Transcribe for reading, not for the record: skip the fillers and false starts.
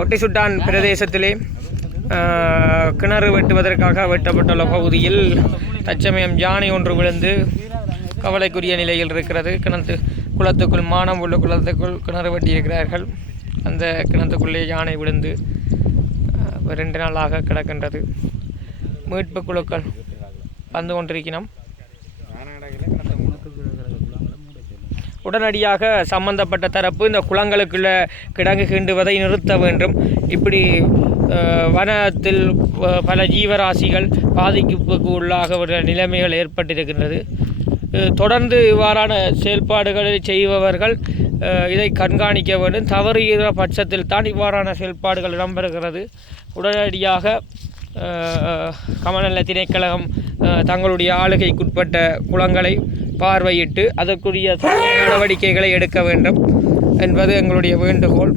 ஒட்டிசுட்டான் பிரதேசத்திலே கிணறு வெட்டுவதற்காக வெட்டப்பட்டுள்ள பகுதியில் தற்சமயம் யானை ஒன்று விழுந்து கவலைக்குரிய நிலையில் இருக்கிறது. குளத்துக்குள் மானம் உள்ள குளத்துக்குள் கிணறு வெட்டியிருக்கிறார்கள். அந்த கிணத்துக்குள்ளே யானை விழுந்து 2 நாளாக கிடக்கின்றது. மீட்பு குழுக்கள் வந்து கொண்டிருக்கிறோம். உடனடியாக சம்பந்தப்பட்ட தரப்பு இந்த குளங்களுக்குள்ள கிடங்கு கிண்டுவதை நிறுத்த வேண்டும். இப்படி வனத்தில் பல ஜீவராசிகள் பாதிப்புக்கு உள்ளாக நிலைமைகள் ஏற்பட்டிருக்கின்றது. தொடர்ந்து இவ்வாறான செயல்பாடுகளை செய்பவர்கள் இதை கண்காணிக்க வேண்டும். தவறுகிற பட்சத்தில் தான் இவ்வாறான செயல்பாடுகள் இடம்பெறுகிறது. உடனடியாக கமநல திணைக்களம் தங்களுடைய ஆளுகைக்குட்பட்ட குளங்களை பார்வையிட்டு அதற்குரிய நடவடிக்கைகளை எடுக்க வேண்டும் என்பது எங்களுடைய வேண்டுகோள்.